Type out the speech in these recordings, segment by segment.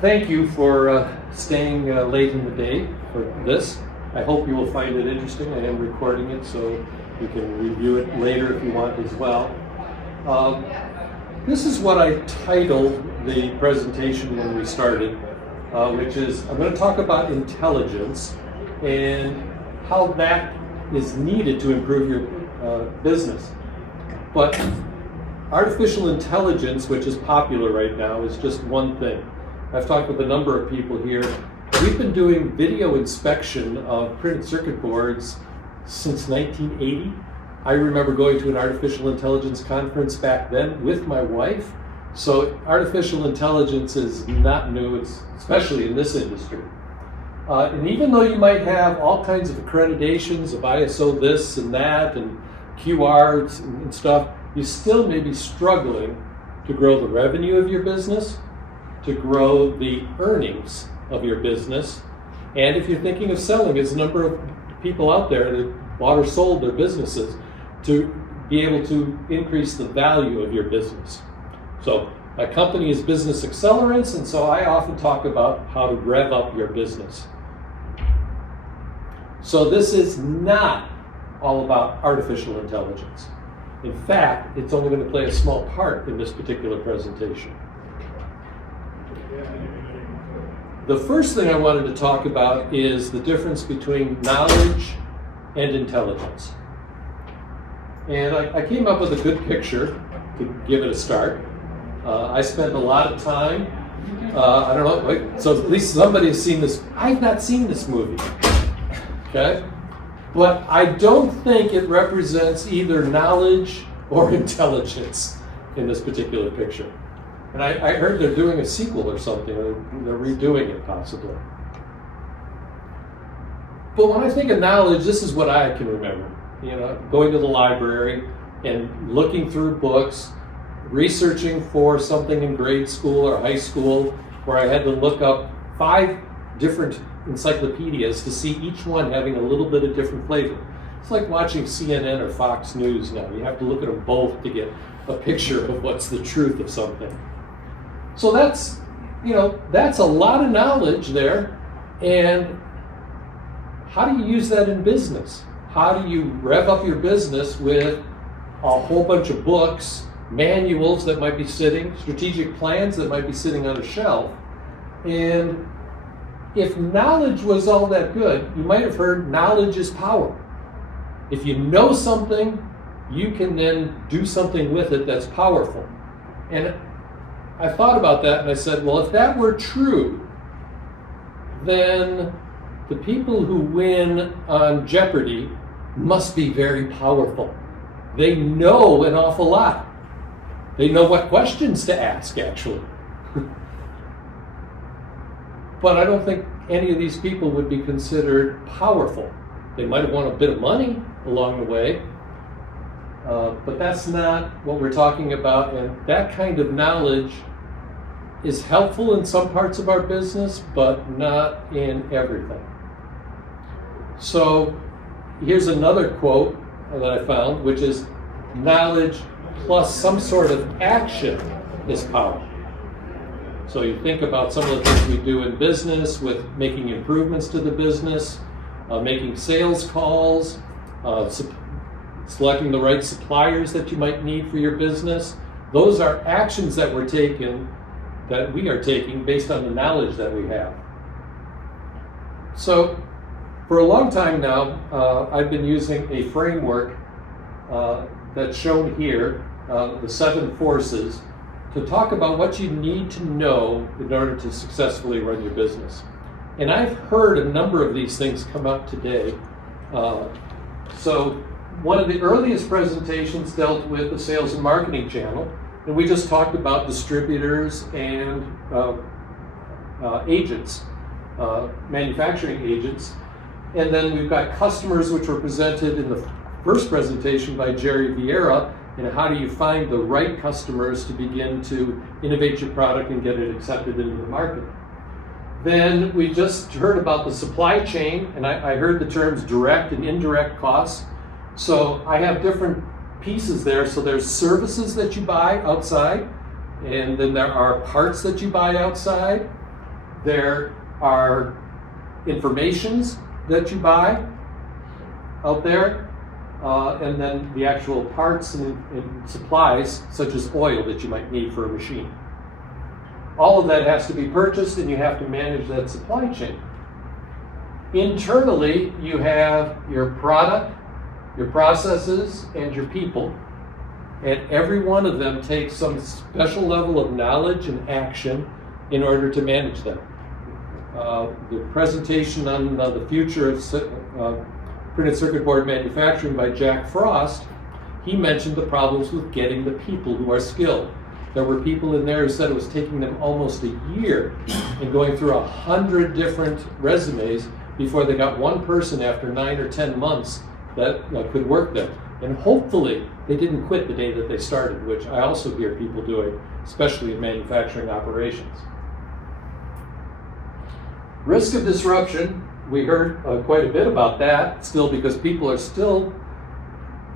Thank you for staying late in the day for this. I hope you will find it interesting. I am recording it so you can review it later if you want as well. This is what I titled the presentation when we started, which is I'm going to talk about intelligence and how that is needed to improve your business. But artificial intelligence, which is popular right now, is just one thing. I've talked with a number of people here. We've been doing video inspection of printed circuit boards since 1980. I remember going to an artificial intelligence conference back then with my wife. So artificial intelligence is not new, especially in this industry. And even though you might have all kinds of accreditations of ISO this and that and QRs and stuff, you still may be struggling to grow the revenue of your business, to grow the earnings of your business, and if you're thinking of selling, there's a number of people out there that bought or sold their businesses, to be able to increase the value of your business. So my company is Business Accelerants, and so I often talk about how to rev up your business. So this is not all about artificial intelligence. In fact, it's only going to play a small part in this particular presentation. The first thing I wanted to talk about is the difference between knowledge and intelligence. And I came up with a good picture to give it a start. I spent a lot of time, I don't know, wait, so at least somebody has seen this. I've not seen this movie, okay? But I don't think it represents either knowledge or intelligence in this particular picture. And I heard they're doing a sequel or something, or they're redoing it possibly. But when I think of knowledge, this is what I can remember. You know, going to the library and looking through books, researching for something in grade school or high school, where I had to look up 5 different encyclopedias to see each one having a little bit of different flavor. It's like watching CNN or Fox News now. You have to look at them both to get a picture of what's the truth of something. So that's a lot of knowledge there. And how do you use that in business? How do you rev up your business with a whole bunch of books, manuals that might be sitting, strategic plans that might be sitting on a shelf? And if knowledge was all that good, you might have heard knowledge is power. If you know something, you can then do something with it that's powerful. And I thought about that and I said, well, if that were true, then the people who win on Jeopardy must be very powerful. They know an awful lot. They know what questions to ask, actually. But I don't think any of these people would be considered powerful. They might have won a bit of money along the way, but that's not what we're talking about. And that kind of knowledge is helpful in some parts of our business, but not in everything. So here's another quote that I found, which is, knowledge plus some sort of action is power. So you think about some of the things we do in business with making improvements to the business, making sales calls, selecting the right suppliers that you might need for your business. Those are actions that we are taking based on the knowledge that we have. So for a long time now, I've been using a framework that's shown here, the 7 forces, to talk about what you need to know in order to successfully run your business. And I've heard a number of these things come up today. So one of the earliest presentations dealt with the sales and marketing channel, and we just talked about distributors and agents, manufacturing agents. And then we've got customers, which were presented in the first presentation by Jerry Vieira, and how do you find the right customers to begin to innovate your product and get it accepted into the market. Then we just heard about the supply chain, and I heard the terms direct and indirect costs. So I have different pieces there. So there's services that you buy outside, and then there are parts that you buy outside. There are informations that you buy out there, and then the actual parts and supplies, such as oil that you might need for a machine. All of that has to be purchased, and you have to manage that supply chain. Internally, you have your product, your processes, and your people, and every one of them takes some special level of knowledge and action in order to manage them. The presentation on the future of printed circuit board manufacturing by Jack Frost, he mentioned the problems with getting the people who are skilled. There were people in there who said it was taking them almost a year and going through 100 different resumes before they got one person after 9 or 10 months that could work there. And hopefully they didn't quit the day that they started, which I also hear people doing, especially in manufacturing operations. Risk of disruption, we heard quite a bit about that still, because people are still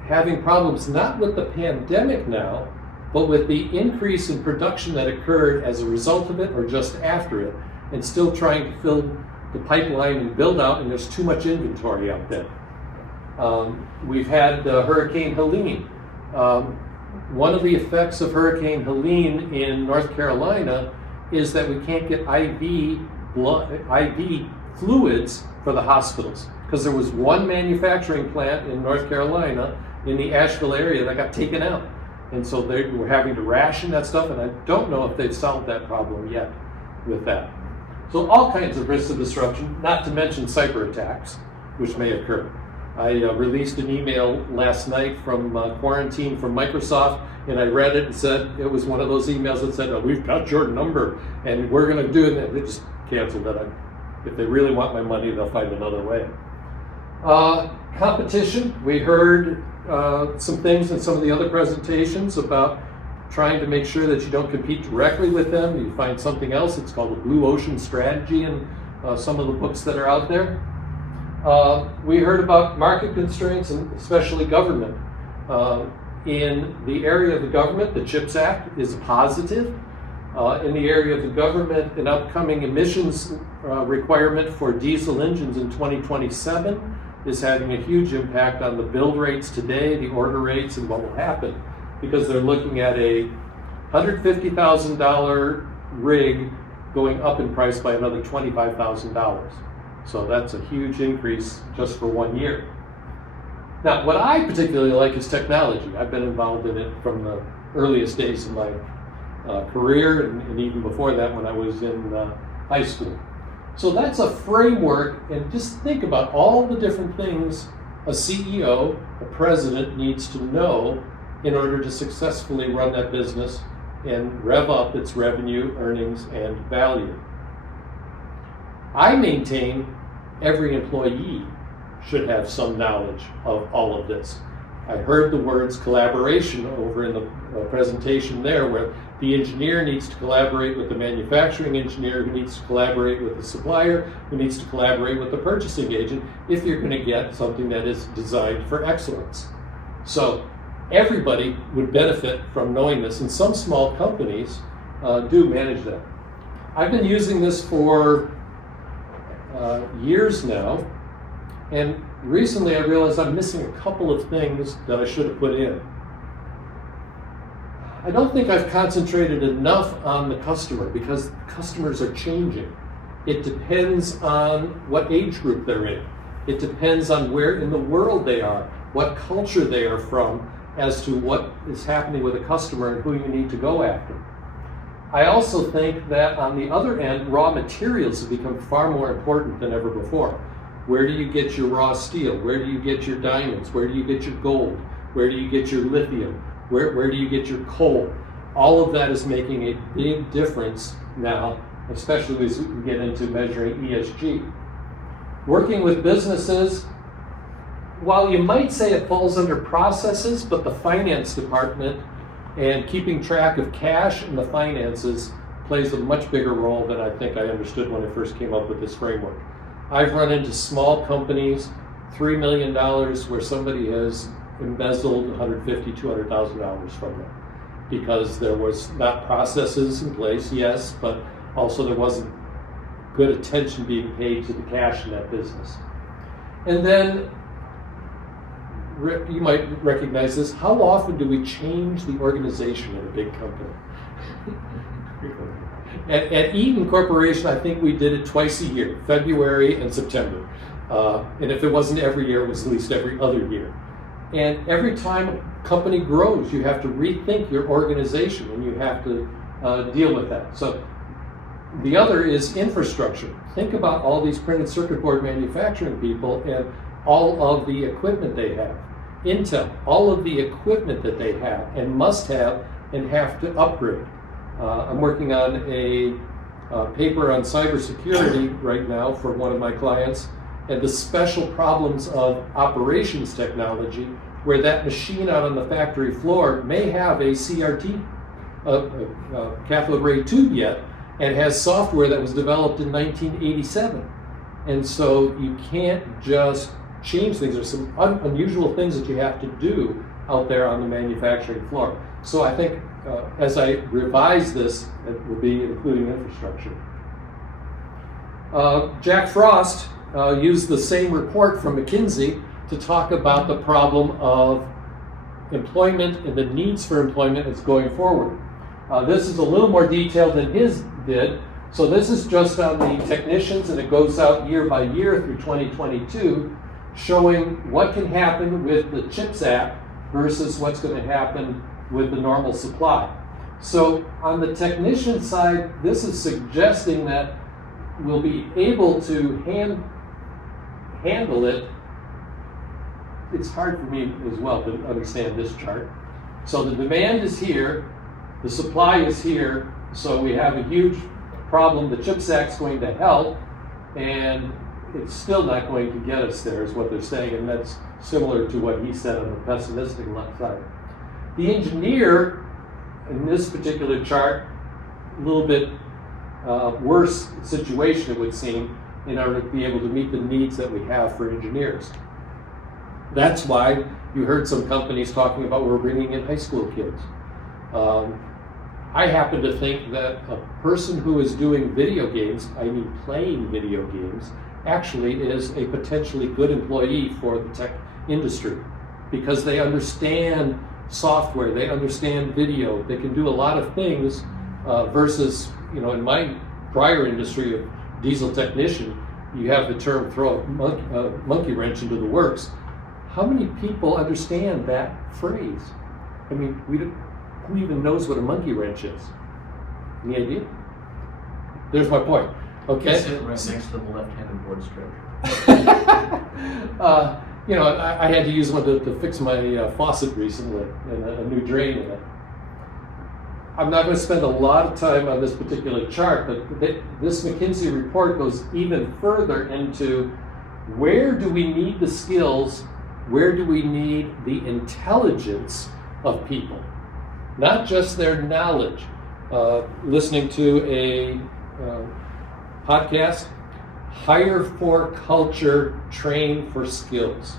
having problems not with the pandemic now, but with the increase in production that occurred as a result of it or just after it, and still trying to fill the pipeline and build out, and there's too much inventory out there. We've had Hurricane Helene. One of the effects of Hurricane Helene in North Carolina is that we can't get IV fluids for the hospitals, because there was one manufacturing plant in North Carolina in the Asheville area that got taken out. And so they were having to ration that stuff, and I don't know if they've solved that problem yet with that. So all kinds of risks of disruption, not to mention cyber attacks, which may occur. I released an email last night from quarantine from Microsoft, and I read it and said, it was one of those emails that said, oh, we've got your number, and we're going to do it. And they just canceled it. If they really want my money, they'll find another way. Competition, we heard some things in some of the other presentations about trying to make sure that you don't compete directly with them. You find something else. It's called the Blue Ocean Strategy in some of the books that are out there. We heard about market constraints, and especially government. In the area of the government, the CHIPS Act is a positive. In the area of the government, an upcoming emissions requirement for diesel engines in 2027 is having a huge impact on the build rates today, the order rates, and what will happen, because they're looking at a $150,000 rig going up in price by another $25,000. So that's a huge increase just for 1 year. Now, what I particularly like is technology. I've been involved in it from the earliest days of my career, and even before that when I was in high school. So that's a framework, and just think about all the different things a CEO, a president needs to know in order to successfully run that business and rev up its revenue, earnings, and value. I maintain every employee should have some knowledge of all of this. I heard the words collaboration over in the presentation there, where the engineer needs to collaborate with the manufacturing engineer, who needs to collaborate with the supplier, who needs to collaborate with the purchasing agent, if you're going to get something that is designed for excellence. So everybody would benefit from knowing this, and some small companies do manage that. I've been using this for years now, and recently I realized I'm missing a couple of things that I should have put in. I don't think I've concentrated enough on the customer, because customers are changing. It depends on what age group they're in. It depends on where in the world they are, what culture they are from, as to what is happening with a customer and who you need to go after. I also think that on the other end, raw materials have become far more important than ever before. Where do you get your raw steel? Where do you get your diamonds? Where do you get your gold? Where do you get your lithium? Where do you get your coal? All of that is making a big difference now, especially as we get into measuring ESG. Working with businesses, while you might say it falls under processes, but the finance department and keeping track of cash and the finances plays a much bigger role than I think I understood when I first came up with this framework. I've run into small companies, $3 million, where somebody has embezzled $150,000, $200,000 from them, because there was not processes in place, yes, but also there wasn't good attention being paid to the cash in that business. And then, you might recognize this, how often do we change the organization in a big company? At Eaton Corporation, I think we did it twice a year, February and September. And if it wasn't every year, it was at least every other year. And every time a company grows, you have to rethink your organization and you have to deal with that. So the other is infrastructure. Think about all these printed circuit board manufacturing people and all of the equipment they have. Intel, all of the equipment that they have and must have and have to upgrade. I'm working on a paper on cybersecurity right now for one of my clients, and the special problems of operations technology, where that machine out on the factory floor may have a CRT, cathode ray tube yet, and has software that was developed in 1987. And so you can't just change things. There's some unusual things that you have to do out there on the manufacturing floor. So I think as I revise this, it will be including infrastructure. Jack Frost used the same report from McKinsey to talk about the problem of employment and the needs for employment as going forward. This is a little more detailed than his did. So this is just on the technicians, and it goes out year by year through 2022, showing what can happen with the CHIPS Act versus what's going to happen with the normal supply. So on the technician side, this is suggesting that we'll be able to handle it. It's hard for me as well to understand this chart. So the demand is here, the supply is here, so we have a huge problem. The CHIPS Act's going to help, and it's still not going to get us there, is what they're saying, and that's similar to what he said on the pessimistic left side. The engineer, in this particular chart, a little bit worse situation, it would seem, in order to be able to meet the needs that we have for engineers. That's why you heard some companies talking about we're bringing in high school kids. I happen to think that a person who is doing video games, I mean playing video games, actually is a potentially good employee for the tech industry, because they understand software, they understand video, they can do a lot of things versus, in my prior industry of diesel technician, you have the term throw a monkey wrench into the works. How many people understand that phrase? I mean, who even knows what a monkey wrench is? Any idea? There's my point. Okay. Sit right next to the left-handed board strip. I had to use one to fix my faucet recently, and a new drain in it. I'm not going to spend a lot of time on this particular chart, but this McKinsey report goes even further into where do we need the skills, where do we need the intelligence of people, not just their knowledge. Listening to a podcast, hire for culture, train for skills.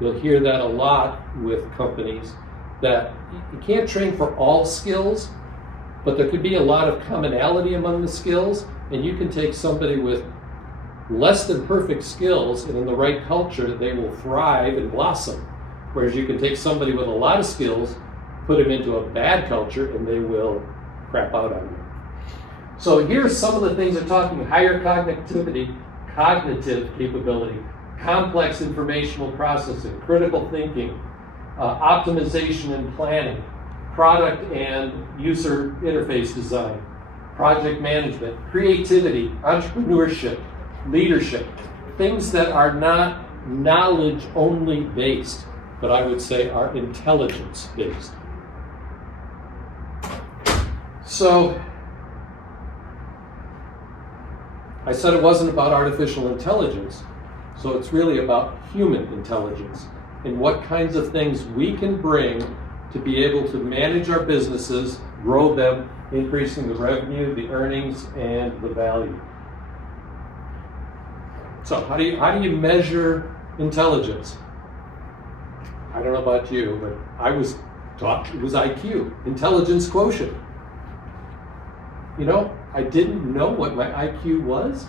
You'll hear that a lot with companies, that you can't train for all skills, but there could be a lot of commonality among the skills, and you can take somebody with less than perfect skills, and in the right culture, they will thrive and blossom. Whereas you can take somebody with a lot of skills, put them into a bad culture, and they will crap out on you. So here's some of the things they're talking: higher cognitive capability, complex informational processing, critical thinking, optimization and planning, product and user interface design, project management, creativity, entrepreneurship, leadership, things that are not knowledge only based, but I would say are intelligence based. So I said it wasn't about artificial intelligence, so it's really about human intelligence and what kinds of things we can bring to be able to manage our businesses, grow them, increasing the revenue, the earnings, and the value. So how do you measure intelligence? I don't know about you, but I was taught it was IQ, intelligence quotient. I didn't know what my IQ was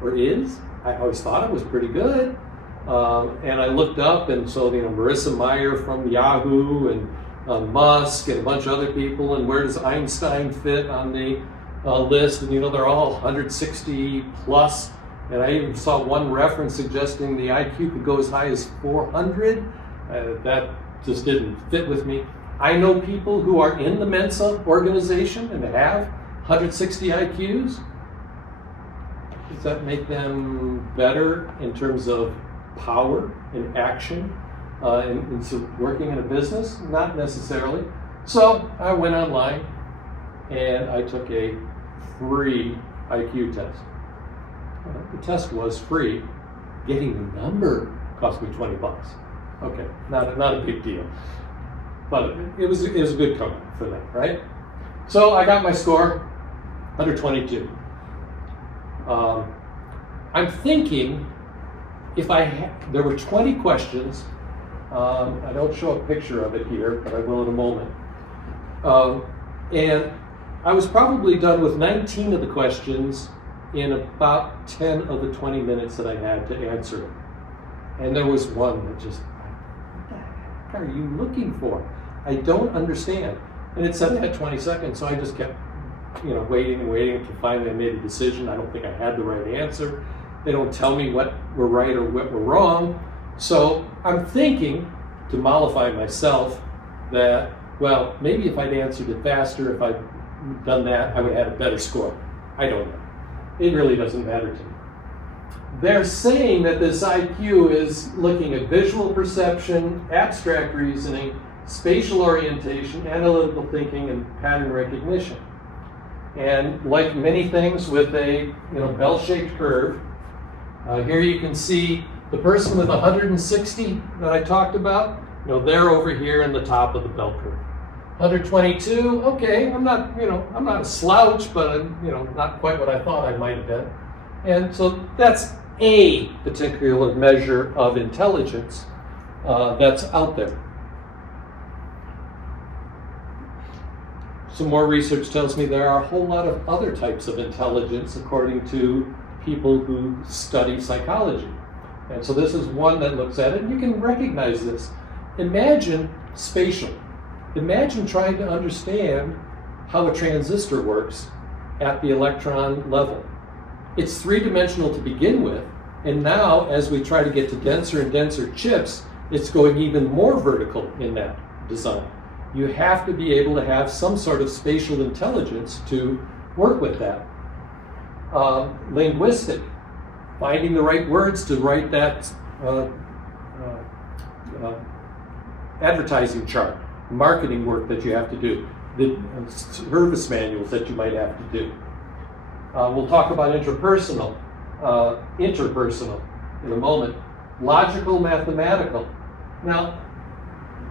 or is. I always thought it was pretty good. And I looked up, and so, Marissa Mayer from Yahoo and Musk and a bunch of other people, and where does Einstein fit on the list? And, they're all 160 plus. And I even saw one reference suggesting the IQ could go as high as 400. That just didn't fit with me. I know people who are in the Mensa organization and have 160 IQs. Does that make them better in terms of power and action in working in a business? Not necessarily. So I went online and I took a free IQ test. The test was free. Getting the number cost me $20. Okay, not a big deal, but it was a good comeback for them, right? So I got my score, 122. I'm thinking if there were 20 questions. I don't show a picture of it here, but I will in a moment. And I was probably done with 19 of the questions in about 10 of the 20 minutes that I had to answer it. And there was one that just, what the heck are you looking for? I don't understand. And it said that 20 seconds, so I just kept, waiting and waiting until finally I made a decision. I don't think I had the right answer. They don't tell me what were right or what were wrong. So I'm thinking, to mollify myself, that, well, maybe if I'd answered it faster, if I'd done that, I would have had a better score. I don't know. It really doesn't matter to me. They're saying that this IQ is looking at visual perception, abstract reasoning, spatial orientation, analytical thinking, and pattern recognition. And like many things with a bell-shaped curve, here you can see the person with 160 that I talked about, they're over here in the top of the bell curve. 122, okay, I'm not a slouch, but I'm, not quite what I thought I might have been. And so that's a particular measure of intelligence that's out there. Some more research tells me there are a whole lot of other types of intelligence according to people who study psychology. And so this is one that looks at it, and you can recognize this. Imagine spatial. Imagine trying to understand how a transistor works at the electron level. It's three-dimensional to begin with, and now as we try to get to denser and denser chips, it's going even more vertical in that design. You have to be able to have some sort of spatial intelligence to work with that. Linguistic, finding the right words to write that advertising chart, marketing work that you have to do, the service manuals that you might have to do. We'll talk about interpersonal in a moment. Logical, mathematical. Now,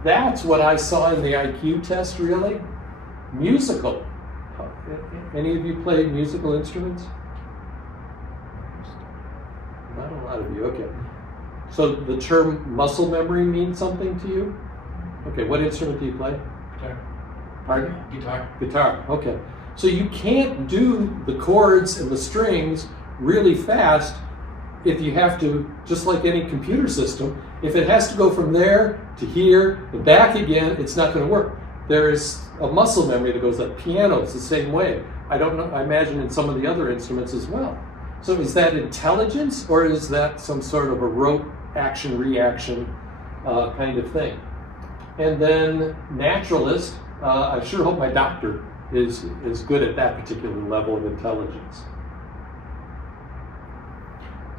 that's what I saw in the IQ test, really. Musical. Any of you play musical instruments? Not a lot of you, okay. So the term muscle memory means something to you? Okay, what instrument do you play? Guitar. Pardon? Guitar. Guitar, okay. So you can't do the chords and the strings really fast if you have to, just like any computer system, if it has to go from there to here and back again, it's not going to work. There is a muscle memory that goes like piano, it's the same way. I don't know, I imagine in some of the other instruments as well. So is that intelligence, or is that some sort of a rote action-reaction kind of thing? And then naturalist, I sure hope my doctor is good at that particular level of intelligence.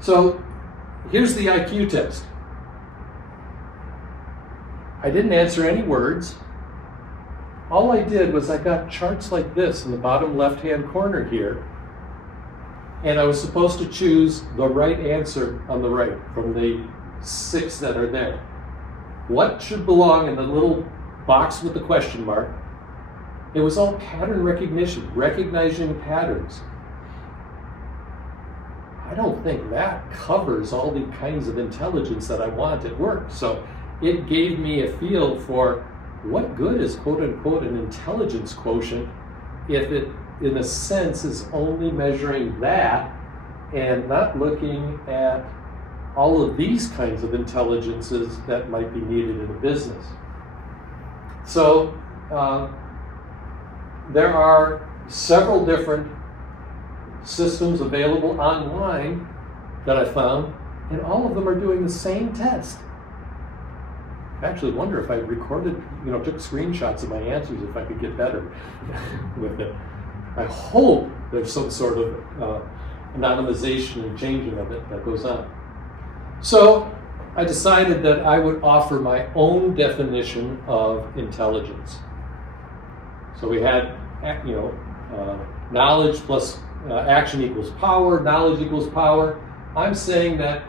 So here's the IQ test. I didn't answer any words. All I did was I got charts like this in the bottom left-hand corner here, and I was supposed to choose the right answer on the right from the 6 that are there. What should belong in the little box with the question mark? It was all pattern recognition, recognizing patterns. I don't think that covers all the kinds of intelligence that I want at work. So it gave me a feel for what good is quote unquote an intelligence quotient if in a sense, is only measuring that and not looking at all of these kinds of intelligences that might be needed in a business. So there are several different systems available online that I found, and all of them are doing the same test. I actually wonder if I recorded, took screenshots of my answers, if I could get better with it. I hope there's some sort of anonymization and changing of it that goes on. So I decided that I would offer my own definition of intelligence. So we had, knowledge plus action equals power, knowledge equals power. I'm saying that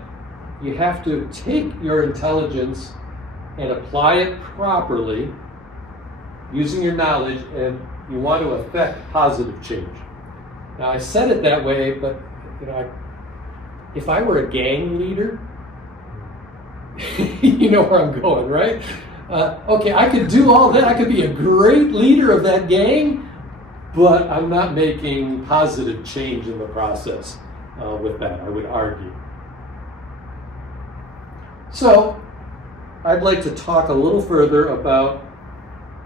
you have to take your intelligence and apply it properly using your knowledge, and you want to affect positive change. Now, I said it that way, but if I were a gang leader, you know where I'm going, right? Okay, I could do all that. I could be a great leader of that gang, but I'm not making positive change in the process with that, I would argue. So, I'd like to talk a little further about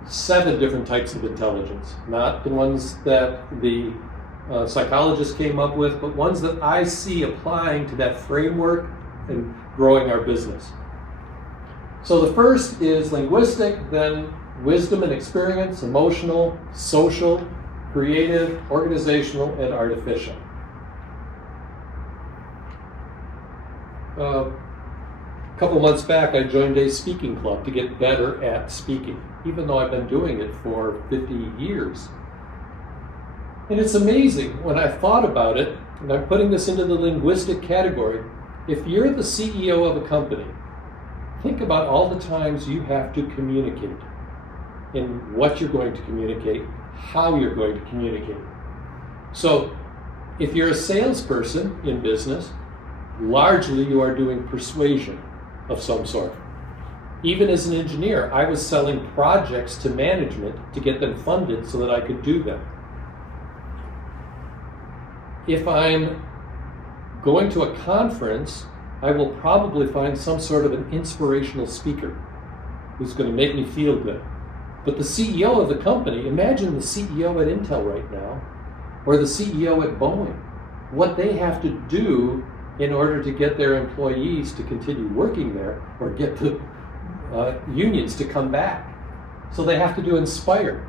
7 different types of intelligence, not the ones that the psychologists came up with, but ones that I see applying to that framework and growing our business. So the first is linguistic, then wisdom and experience, emotional, social, creative, organizational, and artificial. A couple months back, I joined a speaking club to get better at speaking, even though I've been doing it for 50 years. And it's amazing when I thought about it, and I'm putting this into the linguistic category. If you're the CEO of a company, think about all the times you have to communicate and what you're going to communicate, how you're going to communicate. So if you're a salesperson in business, largely you are doing persuasion of some sort. Even as an engineer, I was selling projects to management to get them funded so that I could do them. If I'm going to a conference, I will probably find some sort of an inspirational speaker who's going to make me feel good. But the CEO of the company, imagine the CEO at Intel right now, or the CEO at Boeing, what they have to do in order to get their employees to continue working there or get the unions to come back. So they have to inspire.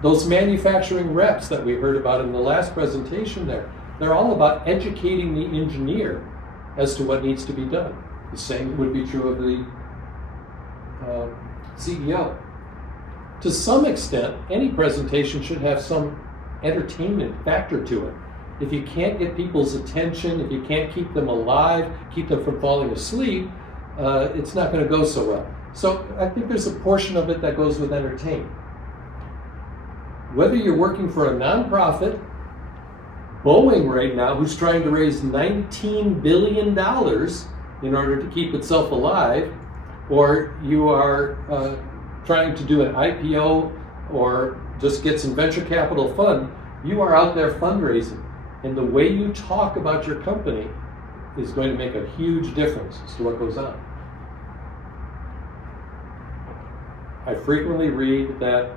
Those manufacturing reps that we heard about in the last presentation there, they're all about educating the engineer as to what needs to be done. The same would be true of the CEO. To some extent, any presentation should have some entertainment factor to it. If you can't get people's attention, if you can't keep them alive, keep them from falling asleep, it's not going to go so well. So I think there's a portion of it that goes with entertainment. Whether you're working for a nonprofit, Boeing right now, who's trying to raise $19 billion in order to keep itself alive, or you are trying to do an IPO or just get some venture capital fund, you are out there fundraising. And the way you talk about your company is going to make a huge difference as to what goes on. I frequently read that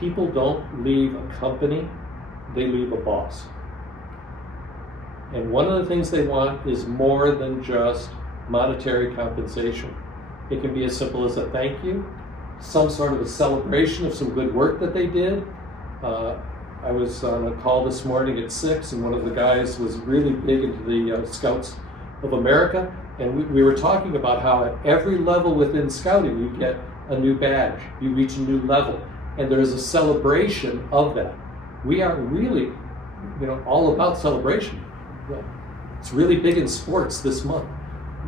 people don't leave a company, they leave a boss. And one of the things they want is more than just monetary compensation. It can be as simple as a thank you, some sort of a celebration of some good work that they did. I was on a call this morning at 6, and one of the guys was really big into the Scouts of America, and we were talking about how at every level within Scouting you get a new badge, you reach a new level, and there is a celebration of that. We are really, all about celebration. It's really big in sports this month,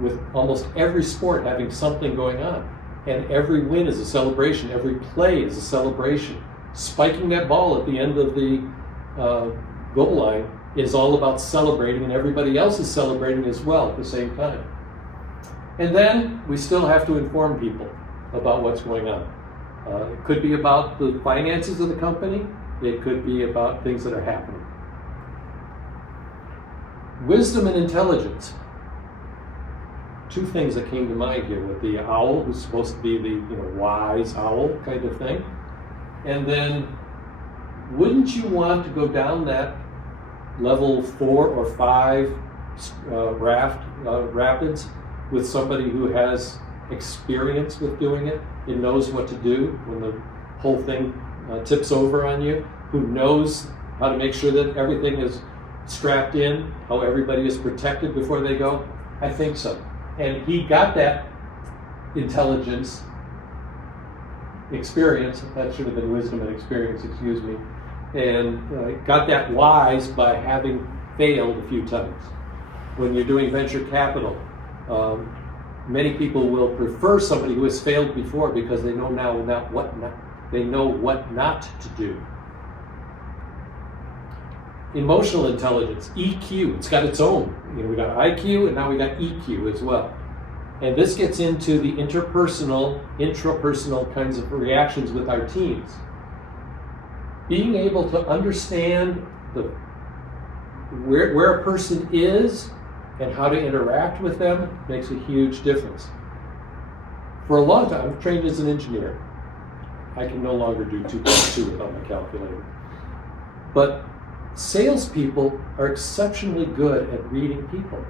with almost every sport having something going on, and every win is a celebration, every play is a celebration. Spiking that ball at the end of the goal line is all about celebrating, and everybody else is celebrating as well at the same time. And then we still have to inform people about what's going on. It could be about the finances of the company. It could be about things that are happening. Wisdom and intelligence. Two things that came to mind here with the owl, who's supposed to be the wise owl kind of thing. And then, wouldn't you want to go down that level 4 or 5 rapids with somebody who has experience with doing it and knows what to do when the whole thing tips over on you, who knows how to make sure that everything is strapped in, how everybody is protected before they go? I think so. And he got that intelligence, experience, that should have been wisdom and experience, excuse me, and got that wise by having failed a few times. When you're doing venture capital, many people will prefer somebody who has failed before because they know now they know what not to do. Emotional intelligence, EQ, it's got its own. We got IQ and now we got EQ as well. And this gets into the interpersonal, intrapersonal kinds of reactions with our teams. Being able to understand where a person is and how to interact with them makes a huge difference. For a long time, I'm trained as an engineer. I can no longer do 2 plus 2 without my calculator. But salespeople are exceptionally good at reading people.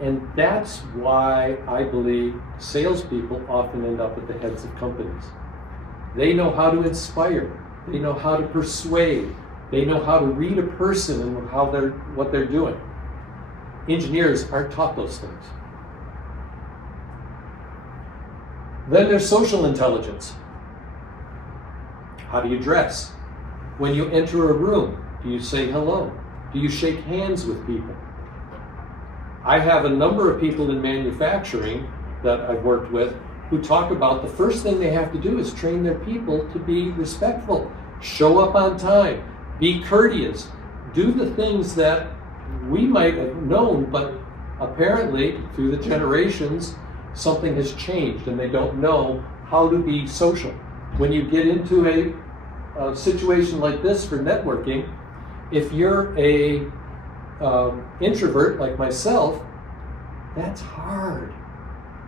And that's why I believe salespeople often end up at the heads of companies. They know how to inspire. They know how to persuade. They know how to read a person and what they're doing. Engineers aren't taught those things. Then there's social intelligence. How do you dress? When you enter a room, do you say hello? Do you shake hands with people? I have a number of people in manufacturing that I've worked with who talk about the first thing they have to do is train their people to be respectful, show up on time, be courteous, do the things that we might have known, but apparently through the generations, something has changed and they don't know how to be social. When you get into a situation like this for networking, if you're a introvert like myself, that's hard,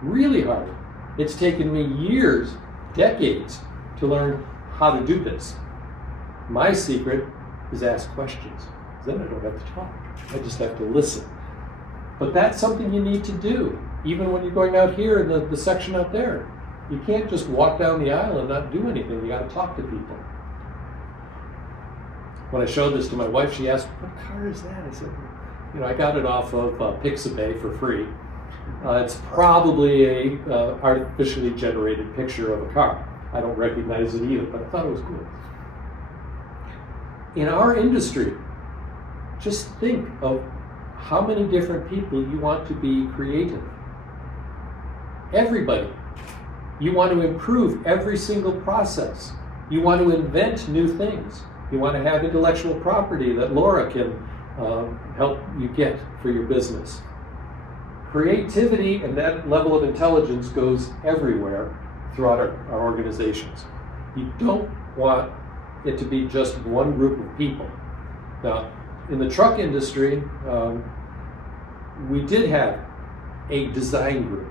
really hard. It's taken me years, decades, to learn how to do this. My secret is ask questions. Then I don't have to talk. I just have to listen. But that's something you need to do, even when you're going out here in the section out there. You can't just walk down the aisle and not do anything. You got to talk to people. When I showed this to my wife, she asked, "What car is that?" I said, I got it off of Pixabay for free. It's probably a artificially generated picture of a car. I don't recognize it either, but I thought it was cool. In our industry, just think of how many different people you want to be creative. Everybody. You want to improve every single process. You want to invent new things. You want to have intellectual property that Laura can help you get for your business. Creativity and that level of intelligence goes everywhere throughout our organizations. You don't want it to be just one group of people. Now, in the truck industry, we did have a design group,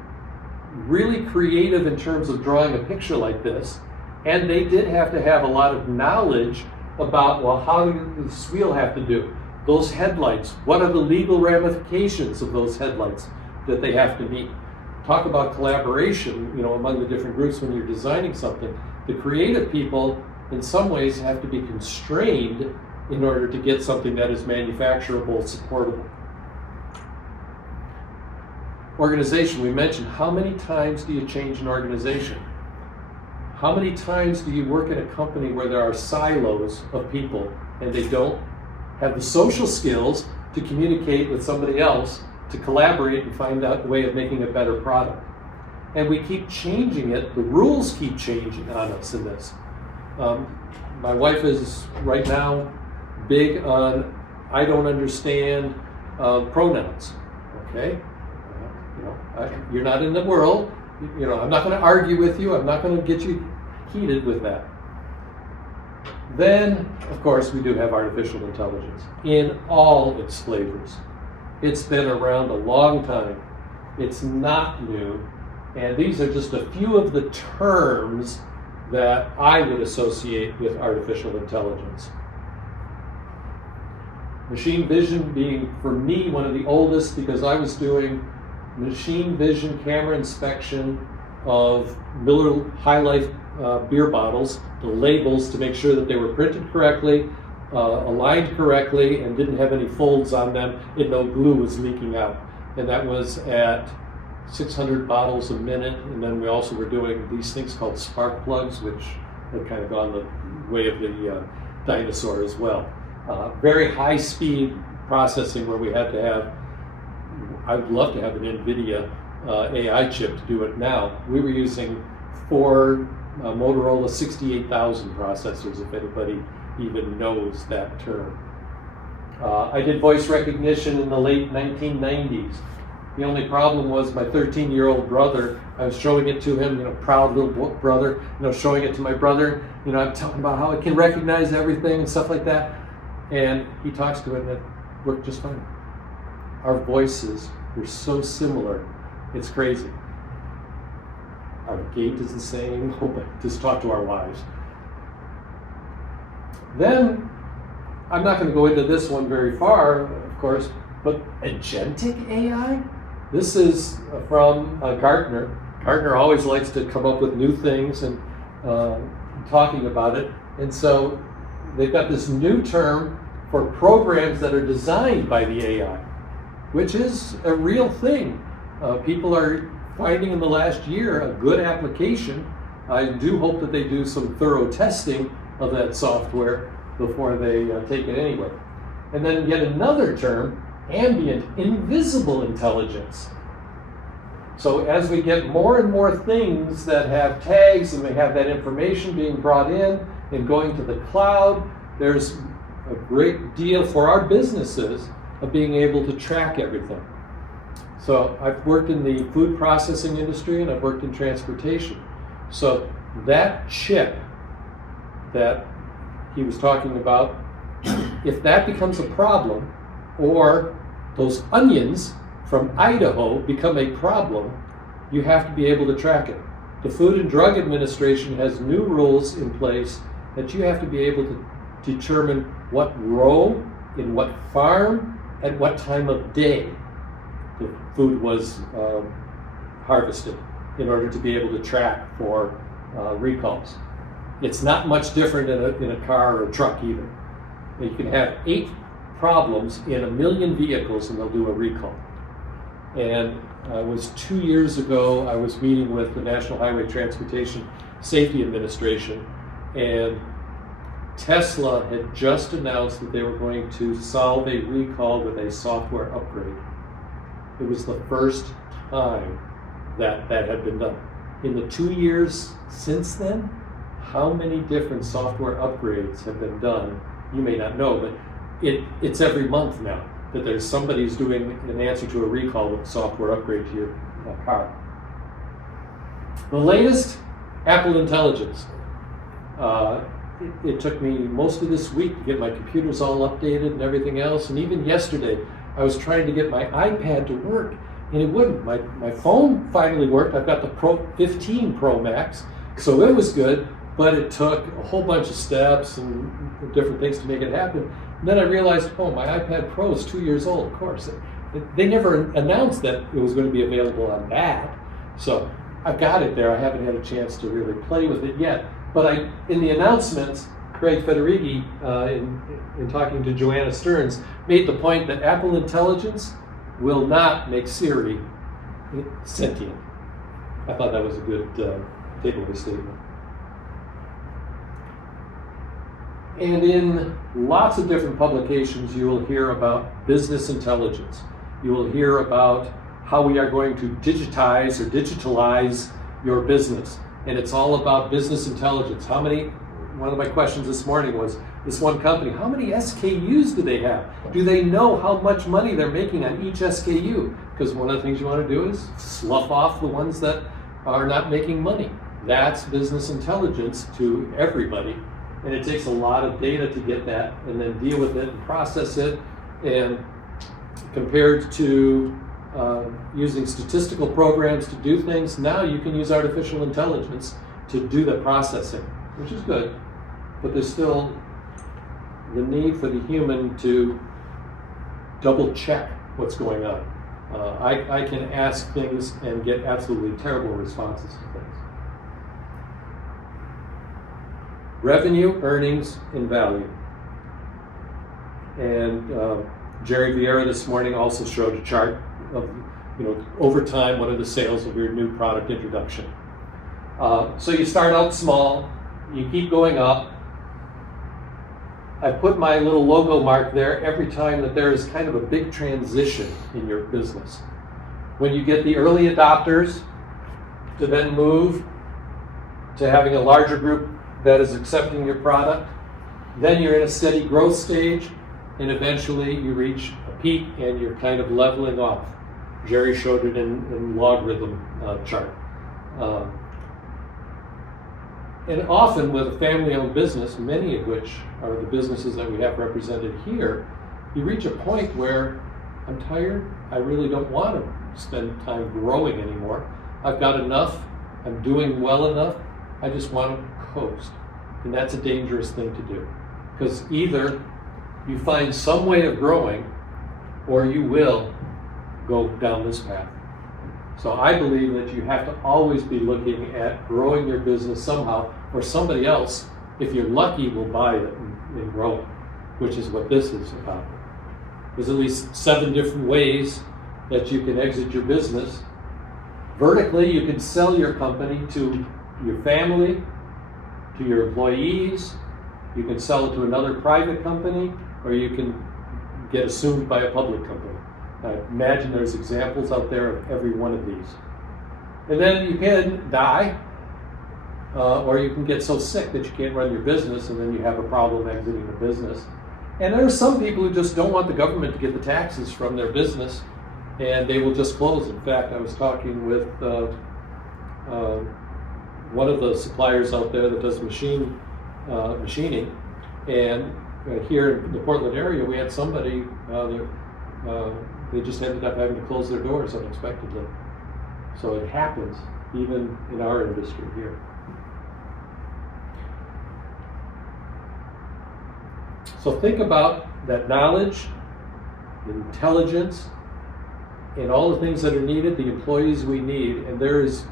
really creative in terms of drawing a picture like this, and they did have to have a lot of knowledge about, well, how does this wheel have to do? Those headlights, what are the legal ramifications of those headlights that they have to meet? Talk about collaboration, among the different groups when you're designing something. The creative people, in some ways, have to be constrained in order to get something that is manufacturable, supportable. Organization, we mentioned, how many times do you change an organization? How many times do you work in a company where there are silos of people and they don't have the social skills to communicate with somebody else, to collaborate and find out a way of making a better product? And we keep changing it. The rules keep changing on us in this. My wife is right now big on, I don't understand pronouns, okay? You're not in the world. I'm not going to argue with you. I'm not going to get you heated with that. Then, of course, we do have artificial intelligence in all its flavors. It's been around a long time. It's not new. And these are just a few of the terms that I would associate with artificial intelligence. Machine vision being, for me, one of the oldest, because I was doing machine vision camera inspection of Miller High Life beer bottles, the labels, to make sure that they were printed correctly, aligned correctly, and didn't have any folds on them, and no glue was leaking out. And that was at 600 bottles a minute. And then we also were doing these things called spark plugs, which had kind of gone the way of the dinosaur as well. Very high speed processing where we had to have, I would love to have an NVIDIA AI chip to do it now. We were using 4 Motorola 68,000 processors, if anybody even knows that term. I did voice recognition in the late 1990s. The only problem was my 13-year-old brother, I was showing it to him, proud little brother, showing it to my brother, I'm talking about how it can recognize everything and stuff like that. And he talks to it and it worked just fine. Our voices were so similar, it's crazy. Our gait is the same, just talk to our wives. Then, I'm not going to go into this one very far, of course, but agentic AI? This is from Gartner. Gartner always likes to come up with new things and talking about it. And so they've got this new term for programs that are designed by the AI, which is a real thing. People are finding in the last year a good application. I do hope that they do some thorough testing of that software before they take it anywhere. And then yet another term, ambient invisible intelligence. So as we get more and more things that have tags and we have that information being brought in and going to the cloud, there's a great deal for our businesses of being able to track everything. So I've worked in the food processing industry and I've worked in transportation. So that chip that he was talking about, if that becomes a problem, or those onions from Idaho become a problem, you have to be able to track it. The Food and Drug Administration has new rules in place that you have to be able to determine what row, in what farm, at what time of day the food was harvested in order to be able to track for recalls. It's not much different in a car or a truck either. You can have 8 problems in 1 million vehicles and they'll do a recall. And it was 2 years ago, I was meeting with the National Highway Transportation Safety Administration, and Tesla had just announced that they were going to solve a recall with a software upgrade. It was the first time that had been done. In the 2 years since then, how many different software upgrades have been done? You may not know, but it's every month now that there's somebody who's doing an answer to a recall with a software upgrade to your car. The latest, Apple Intelligence. It took me most of this week to get my computers all updated and everything else, and even yesterday I was trying to get my iPad to work and it wouldn't. My phone finally worked. I've got the 15 Pro Max, so it was good, but it took a whole bunch of steps and different things to make it happen. And then I realized, my iPad Pro is 2 years old, of course. They never announced that it was going to be available on that. So I've got it there. I haven't had a chance to really play with it yet. But in the announcements, Craig Federighi, in talking to Joanna Stearns, made the point that Apple Intelligence will not make Siri sentient. I thought that was a good takeaway statement. And in lots of different publications, you will hear about business intelligence. You will hear about how we are going to digitalize your business. And it's all about business intelligence. One of my questions this morning was, this one company, how many SKUs do they have? Do they know how much money they're making on each SKU? Because one of the things you want to do is slough off the ones that are not making money. That's business intelligence to everybody. And it takes a lot of data to get that and then deal with it and process it. And compared to using statistical programs to do things, now you can use artificial intelligence to do the processing, which is good. But there's still the need for the human to double check what's going on. I can ask things and get absolutely terrible responses to things. Revenue, earnings, and value. And Jerry Vieira this morning also showed a chart of, over time, what are the sales of your new product introduction. So you start out small, you keep going up. I put my little logo mark there every time that there is kind of a big transition in your business. When you get the early adopters to then move to having a larger group that is accepting your product, then you're in a steady growth stage, and eventually you reach a peak and you're kind of leveling off. Jerry showed it in logarithm chart. And often with a family-owned business, many of which are the businesses that we have represented here, you reach a point where I'm tired, I really don't want to spend time growing anymore. I've got enough, I'm doing well enough, I just want to coast. And that's a dangerous thing to do. Because either you find some way of growing, or you will go down this path. So I believe that you have to always be looking at growing your business somehow, or somebody else, if you're lucky, will buy it and grow it, which is what this is about. There's at least 7 different ways that you can exit your business. Vertically, you can sell your company to your family, to your employees, you can sell it to another private company, or you can get assumed by a public company. I imagine there's examples out there of every one of these. And then you can die, or you can get so sick that you can't run your business, and then you have a problem exiting the business. And there are some people who just don't want the government to get the taxes from their business, and they will just close. In fact, I was talking with one of the suppliers out there that does machining, and here in the Portland area, we had somebody they just ended up having to close their doors unexpectedly. So it happens even in our industry here. So think about that knowledge, intelligence, and all the things that are needed, the employees we need, and there is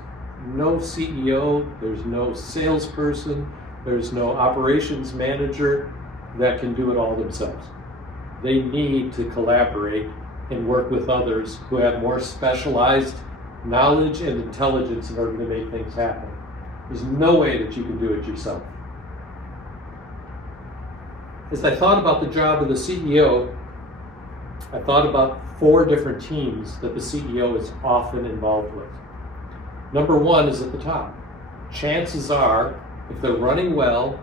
no CEO, there's no salesperson, there's no operations manager that can do it all themselves. They need to collaborate and work with others who have more specialized knowledge and intelligence in order to make things happen. There's no way that you can do it yourself. As I thought about the job of the CEO, I thought about 4 different teams that the CEO is often involved with. Number 1 is at the top. Chances are, if they're running well,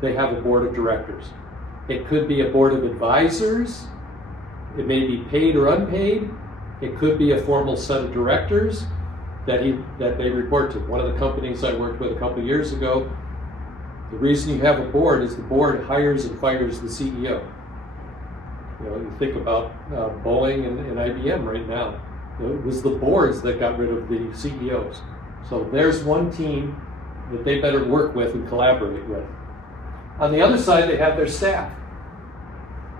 they have a board of directors. It could be a board of advisors. It may be paid or unpaid. It could be a formal set of directors that they report to. One of the companies I worked with a couple of years ago, the reason you have a board is the board hires and fires the CEO. You think about Boeing and IBM right now. It was the boards that got rid of the CEOs. So there's one team that they better work with and collaborate with. On the other side, they have their staff.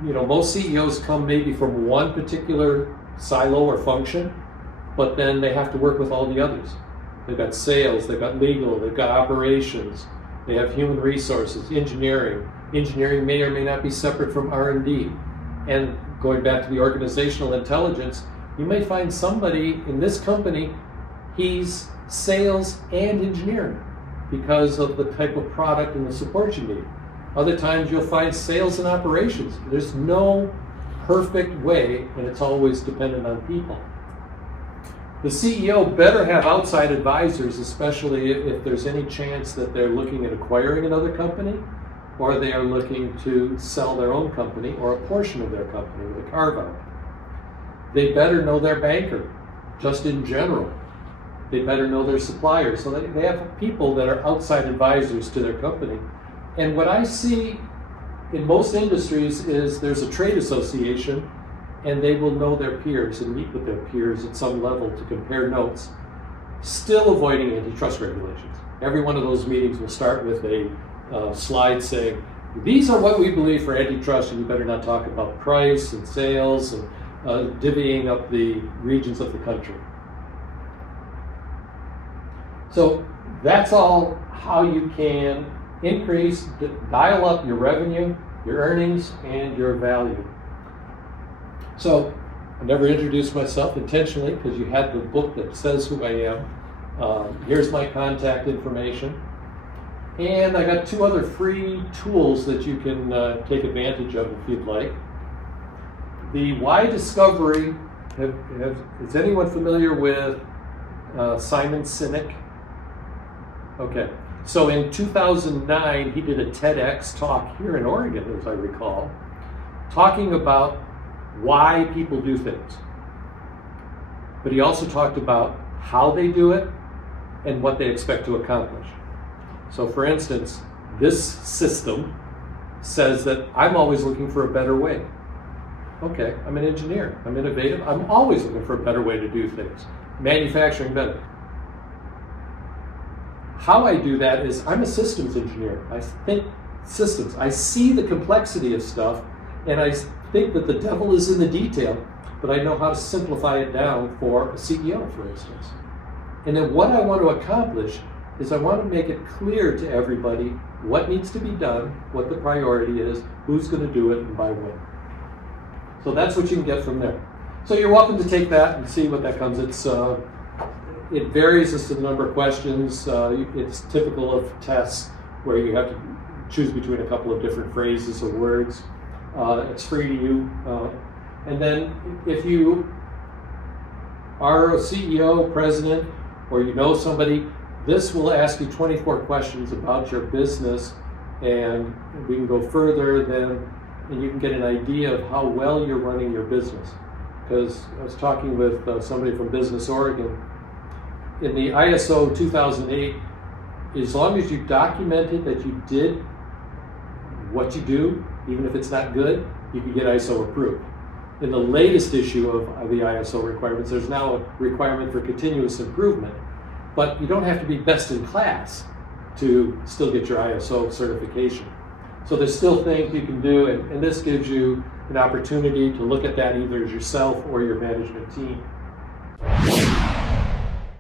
Most CEOs come maybe from one particular silo or function, but then they have to work with all the others. They've got sales, they've got legal, they've got operations, they have human resources, engineering. Engineering may or may not be separate from R&D. And going back to the organizational intelligence, you may find somebody in this company, he's sales and engineering because of the type of product and the support you need. Other times you'll find sales and operations. There's no perfect way, and it's always dependent on people. The CEO better have outside advisors, especially if there's any chance that they're looking at acquiring another company, or they are looking to sell their own company or a portion of their company with a carve-out. They better know their banker, just in general. They better know their suppliers. So they have people that are outside advisors to their company And what I see in most industries is there's a trade association, and they will know their peers and meet with their peers at some level to compare notes, still avoiding antitrust regulations. Every one of those meetings will start with a slide saying, these are what we believe for antitrust, and you better not talk about price and sales and divvying up the regions of the country. So that's all how you can increase, dial up your revenue, your earnings, and your value. So I never introduced myself intentionally because you had the book that says who I am. Here's my contact information. And I got 2 other free tools that you can take advantage of if you'd like. The Why Discovery, is anyone familiar with Simon Sinek? Okay, so in 2009, he did a TEDx talk here in Oregon, as I recall, talking about why people do things. But he also talked about how they do it and what they expect to accomplish. So for instance, this system says that I'm always looking for a better way. Okay, I'm an engineer, I'm innovative, I'm always looking for a better way to do things. Manufacturing better. How I do that is I'm a systems engineer. I think systems. I see the complexity of stuff, and I think that the devil is in the detail, but I know how to simplify it down for a CEO, for instance. And then what I want to accomplish is I want to make it clear to everybody what needs to be done, what the priority is, who's going to do it, and by when. So that's what you can get from there. So you're welcome to take that and see what that comes. It varies as to the number of questions. It's typical of tests where you have to choose between a couple of different phrases or words. It's free to you. And then if you are a CEO, president, or you know somebody, this will ask you 24 questions about your business, and we can go further then, and you can get an idea of how well you're running your business. Because I was talking with somebody from Business Oregon. In the ISO 2008, as long as you documented that you did what you do, even if it's not good, you can get ISO approved. In the latest issue of the ISO requirements, there's now a requirement for continuous improvement, but you don't have to be best in class to still get your ISO certification. So there's still things you can do, and this gives you an opportunity to look at that either as yourself or your management team.